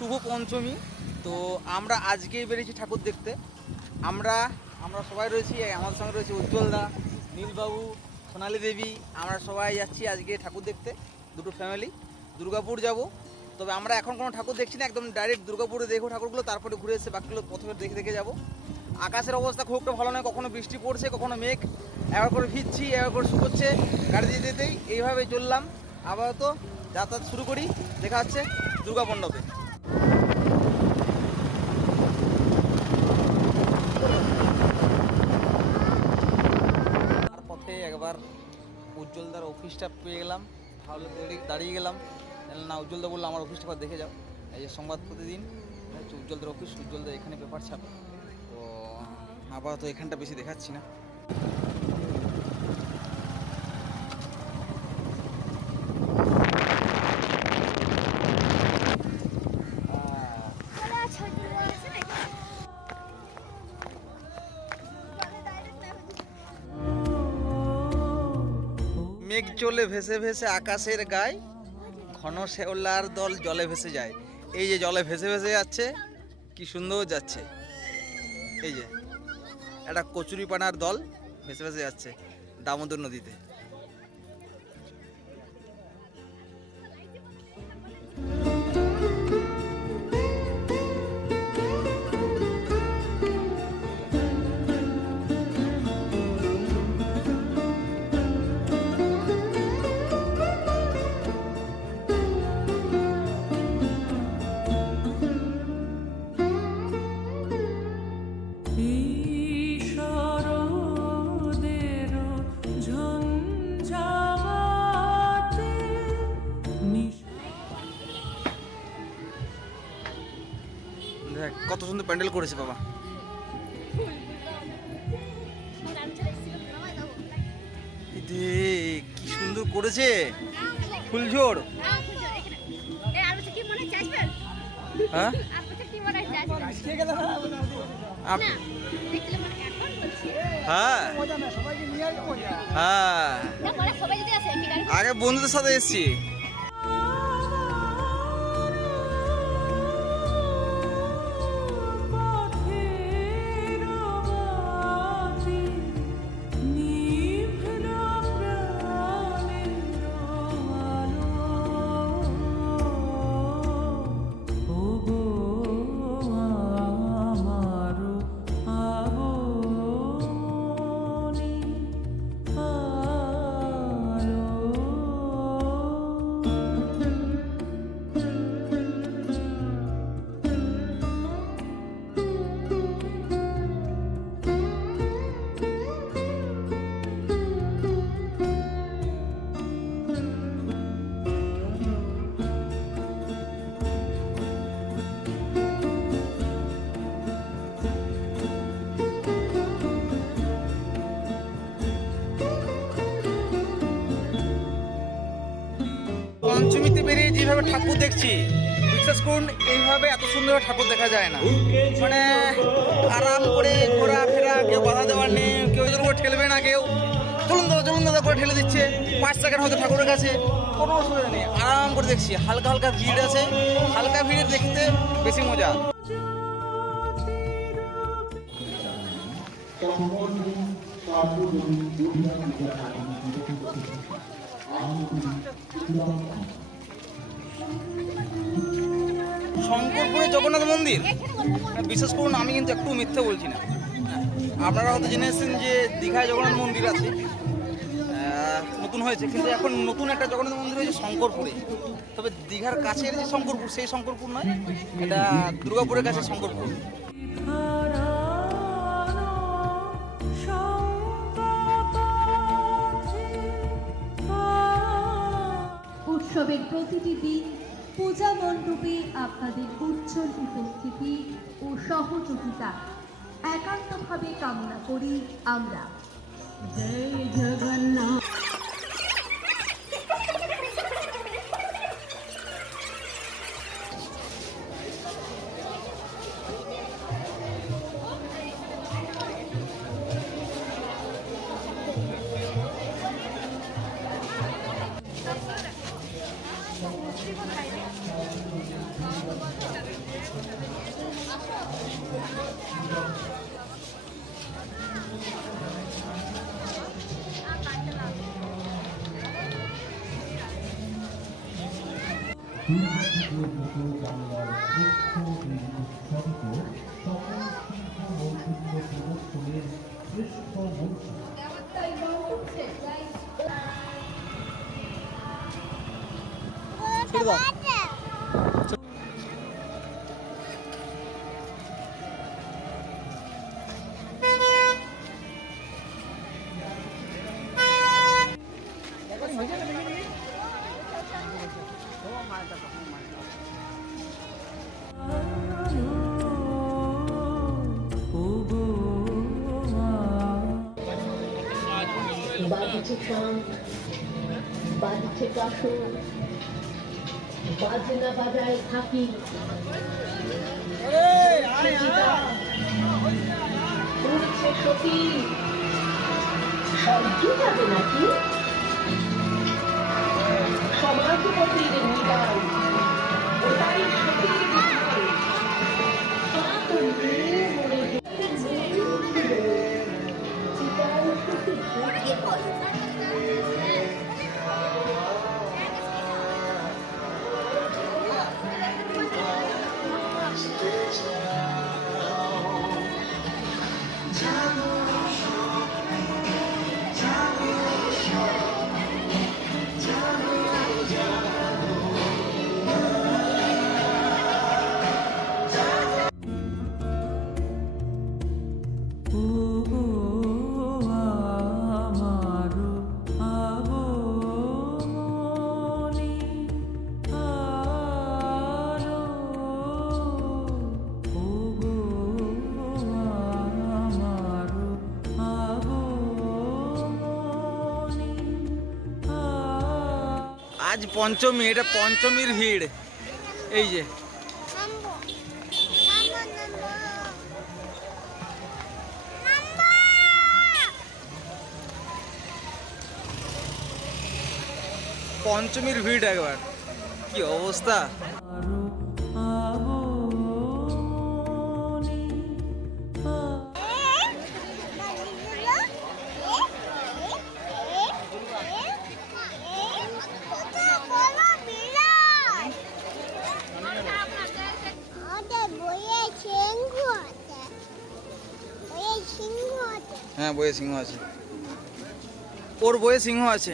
শুভ পঞ্চমী। তো আমরা আজকেই বেরিয়েছি ঠাকুর দেখতে। আমরা আমরা সবাই রয়েছি আমাদের সঙ্গে রয়েছে উজ্জ্বল দা নীলবাবু, সোনালী দেবী। আমরা সবাই যাচ্ছি আজকে ঠাকুর দেখতে, দুটো ফ্যামিলি দুর্গাপুর যাব। তবে আমরা এখন কোনো ঠাকুর দেখছি না, একদম ডাইরেক্ট দুর্গাপুরে দেখব ঠাকুরগুলো, তারপরে ঘুরে এসে বাকিগুলো প্রথমে দেখে দেখে যাব। আকাশের অবস্থা খুব একটা ভালো নয়, কখনো বৃষ্টি পড়ছে, কখনো মেঘ। একবার করে ভিজছি একবার করে শুকোচ্ছে গাড়ি দিয়ে দিতেই এইভাবে চললাম। আপাতত যাতায়াত শুরু করি, দেখা হচ্ছে দুর্গা মণ্ডপে আর পথে একবার উজ্জ্বলদার অফিসটা পেয়ে গেলাম। তাহলে দাঁড়িয়ে- গেলাম। না, উজ্জ্বলদা বলল, আমার অফিসটা দেখে যাও। এই যে সংবাদ প্রতিদিন, হচ্ছে উজ্জ্বলদার অফিস উজ্জ্বলদা এখানে পেপার ছাপে। তো আপাতত এখানটা বেশি দেখাচ্ছি না। মেঘ চলে ভেসে ভেসে আকাশের গায়ে, ঘন শেওলার দল জলে ভেসে যায়। এই যে জলে ভেসে ভেসে যাচ্ছে, কি সুন্দর যাচ্ছে। এই যে, একটা কচুরিপানার দল ভেসে ভেসে যাচ্ছে দামোদর নদীতে। কত সুন্দর প্যান্ডেল করেছে বাবা। দেখ, কি সুন্দর করেছে। ফুলঝোড় হ্যাঁ? হ্যাঁ। হ্যাঁ। আগে বন্ধুদের সাথে এসছি। পঞ্চমীতে বেরিয়ে যেভাবে ঠাকুর দেখছি, বিশ্বাস করুন, এইভাবে এত সুন্দর ঠাকুর দেখা যায় না। মানে আরাম করে ঘোরাফেরা, কেউ বাধা দেওয়ার নেই, কেউ জোর করে ঠেলবে না, কেউ চলুন দাদা চলুন দাদা করে ঠেলে দিচ্ছে, পাঁচ সেকেন্ড হয়তো ঠাকুরের কাছে, কোনো অসুবিধা নেই, আরাম করে দেখছি, হালকা হালকা ভিড় আছে, হালকা ভিড়ে দেখতে বেশি মজা। শঙ্করপুরে জগন্নাথ মন্দির? বিশ্বাস করুন, আমি কিন্তু একটু মিথ্যে বলছি না। আপনারা হয়তো জেনে এসেছেন যে দীঘায় জগন্নাথ মন্দির আছে। নতুন হয়েছে, কিন্তু এখন নতুন একটা জগন্নাথ মন্দির হয়েছে শঙ্করপুরে। তবে দীঘার কাছের যে শঙ্করপুর, সেই শঙ্করপুর নয়, এটা দুর্গাপুরের কাছে শঙ্করপুর। উৎসবের প্রতিটি দিন পূজা মণ্ডপে আপনাদের উজ্জ্বল উপস্থিতি ও সহযোগিতা একান্তভাবে কামনা করি আমরা। জয় জগন্নাথ। দুর্নীতিগ্রস্ত বাংলার শ্রেষ্ঠ এই সকল শিল্প নৈপুণ্য প্রদর্শনের শ্রেষ্ঠ মঞ্চ ছেড়ে দাও বাজছে শাঁখ বাজছে কাসর বাজনা বাজায় থাকি। উঠছে সতী স্বর্গে যাবে নাকি? সমাজপতির নিদান ওটাই সতীর বিধান তো নিয়ে আজ পঞ্চমী এটা পঞ্চমীর ভিড়। এই যে। পঞ্চমীর ভিড় একবার। কি অবস্থা? বইয়ে সিংহ আছে। ওর বইয়ে সিংহ আছে।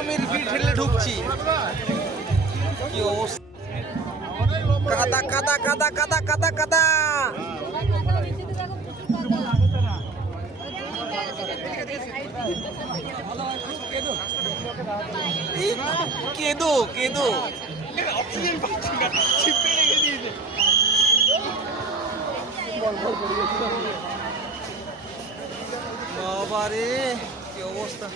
পঞ্চমীর ভিড় ঠেলে ঢুকছি। কি অবস্থা? কাদা কাদা কাদা কাদা কাদা কাদা। কেদো কেদো। বাবা রে কি অবস্থা?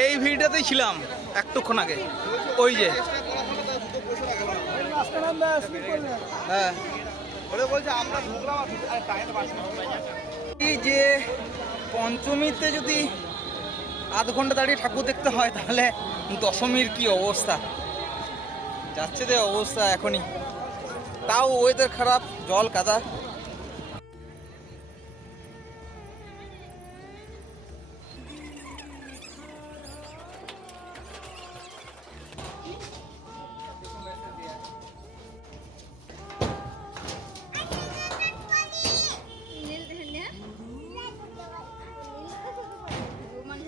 এই ভিড়টাতেই ছিলাম একটুক্ষণ আগে। ওই যে। হ্যাঁ। যে পঞ্চমীতে যদি আধ ঘণ্টা দাঁড়িয়ে ঠাকুর দেখতে হয়, তাহলে দশমীর কি অবস্থা? যাচ্ছে যে অবস্থা এখনই। তাও ওয়েদার খারাপ, জল কাদা।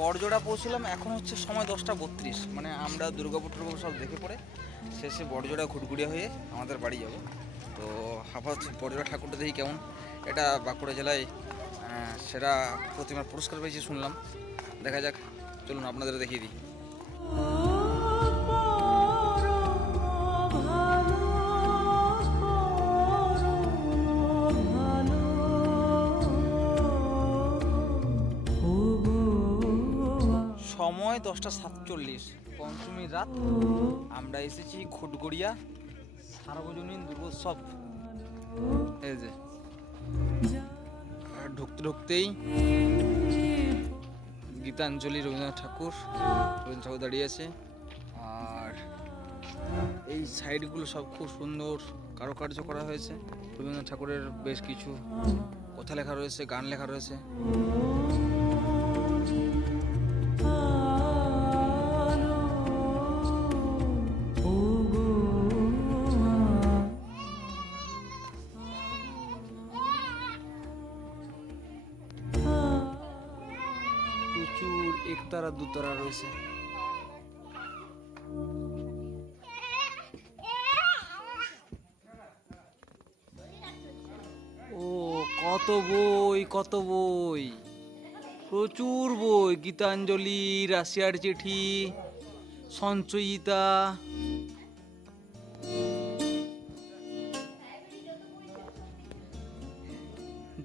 বড়জোড়া পৌঁছলাম, এখন হচ্ছে সময় দশটা বত্রিশ। মানে আমরা দুর্গাপুর টুর্গাপুর সব দেখে পড়ে, শেষে বড়জোড়া ঘুটঘুড়িয়া হয়ে আমাদের বাড়ি যাব। তো আপাতত বড়জোড়া ঠাকুরটা দেখি কেমন। এটা বাঁকুড়া জেলায় সেরা প্রতিমার পুরস্কার পেয়েছি শুনলাম। দেখা যাক, চলুন আপনাদের দেখিয়ে দিই। সময় দশটা সাতচল্লিশ। পঞ্চমীর রাত আমরা এসেছি খুটগড়িয়া সার্বজনীন দুর্গোৎসব। এই যে ঢুকতে ঢুকতেই গীতাঞ্জলি রবীন্দ্রনাথ ঠাকুর রবীন্দ্রনাথ ঠাকুর দাঁড়িয়ে আছে। আর এই সাইডগুলো সব খুব সুন্দর কারুকার্য করা হয়েছে। রবীন্দ্রনাথ ঠাকুরের বেশ কিছু কথা লেখা রয়েছে, গান লেখা রয়েছে। একতারা দুতারা রয়েছে। ও, কত বই কত বই। প্রচুর বই, গীতাঞ্জলি, রাশিয়ার চিঠি, সঞ্চয়িতা।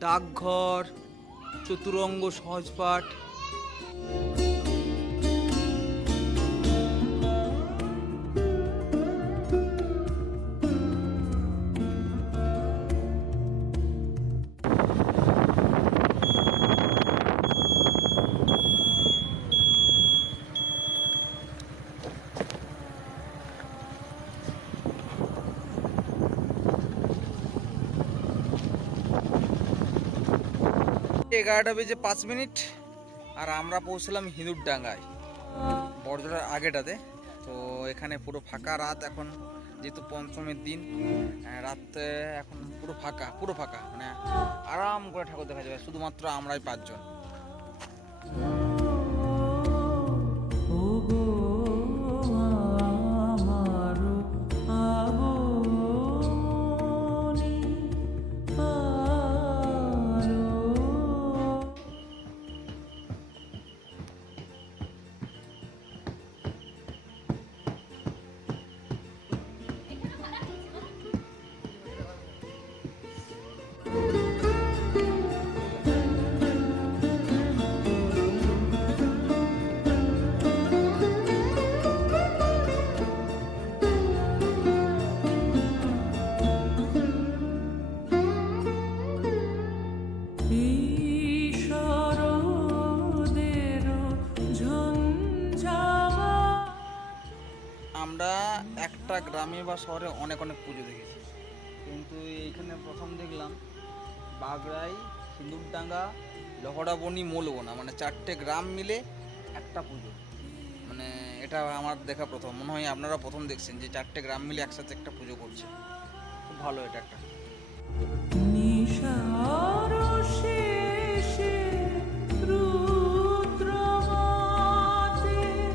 ডাকঘর, চতুরঙ্গ সহজপাঠ। এগারোটা বেজে পাঁচ মিনিট আর আমরা পৌঁছলাম হিঁদুর ডাঙ্গায় বড়জোড়ার আগেটাতে। তো এখানে পুরো ফাঁকা রাত এখন, যেহেতু পঞ্চমের দিন রাত এখন পুরো ফাঁকা পুরো ফাঁকা মানে আরাম করে ঠাকুর দেখা যাবে শুধুমাত্র আমরাই পাঁচজন। আমরা একটা গ্রামে বা শহরে অনেক অনেক পুজো দেখেছি। কিন্তু এইখানে প্রথম দেখলাম বাগড়াই, সিঁদুরডাঙ্গা, লহড়াবনি, মোলবোনা মানে চারটে গ্রাম মিলে একটা পুজো। মানে এটা আমার দেখা প্রথম। মনে হয় আপনারা প্রথম দেখছেন যে চারটে গ্রাম মিলে একসাথে একটা পুজো করছে। খুব ভালো এটা একটা।